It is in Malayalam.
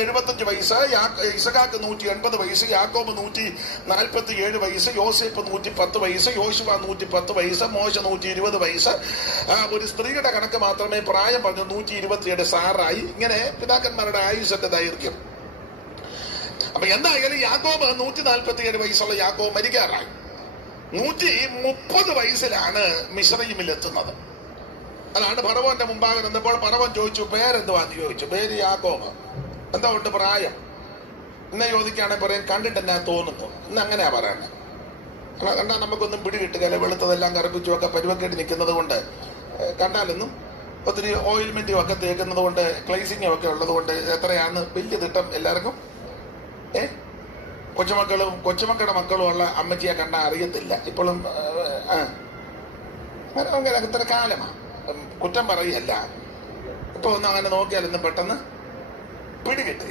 75 വയസ്സ്, ഇസഹാക്ക് 180 വയസ്സ്, യാക്കോബ് 147 വയസ്സ്, യോസേപ്പ് 110 വയസ്സ്, യോശുവ 110 വയസ്സ്, മോശ 120 വയസ്സ്. ഒരു സ്ത്രീയുടെ കണക്ക് മാത്രമേ പ്രായം പറഞ്ഞു 127 സാറായി. ഇങ്ങനെ പിതാക്കന്മാരുടെ ആയുസിന്റെ ദൈർഘ്യം. അപ്പൊ എന്തായാലും യാക്കോബ് 147 വയസ്സുള്ള യാക്കോബ് മരിക്കാറായി. 130 വയസ്സിലാണ് മിസ്രയീമിൽ എത്തുന്നത്. അതാണ് ഫറവോന്റെ മുമ്പാകെ നിന്നപ്പോൾ ഫറവോൻ ചോദിച്ചു, പേരെന്തുവാന്ന് ചോദിച്ചു. പേര് യാക്കോബ്. എന്താ ഉണ്ട് പ്രായം? ഇന്നെ ചോദിക്കുകയാണെങ്കിൽ പറയാൻ കണ്ടിട്ട് എന്നാ തോന്നുന്നു. ഇന്ന് അങ്ങനെയാ പറയണേ. കണ്ടാൽ നമുക്കൊന്നും പിടി കിട്ടുകയല്ല. വെളുത്തതെല്ലാം കറുപ്പിച്ചും ഒക്കെ പരുവക്കേട്ട് നിൽക്കുന്നത് കൊണ്ട് കണ്ടാലൊന്നും ഒത്തിരി ഓയിൽമെന്റും ഒക്കെ തേക്കുന്നത് കൊണ്ട് ക്ലൈസിങ്ങും ഒക്കെ ഉള്ളത് കൊണ്ട് എത്രയാന്ന് വലിയ തിട്ടം എല്ലാവർക്കും. കൊച്ചുമക്കളുടെ മക്കളും ഉള്ള അമ്മച്ചിയെ കണ്ടാൽ അറിയത്തില്ല. ഇപ്പോഴും അങ്ങനെ ഇത്ര കാലമാ. കുറ്റം പറയല്ല. ഇപ്പൊ ഒന്നും അങ്ങനെ നോക്കിയാലൊന്നും പെട്ടെന്ന് പിടികിട്ടുക.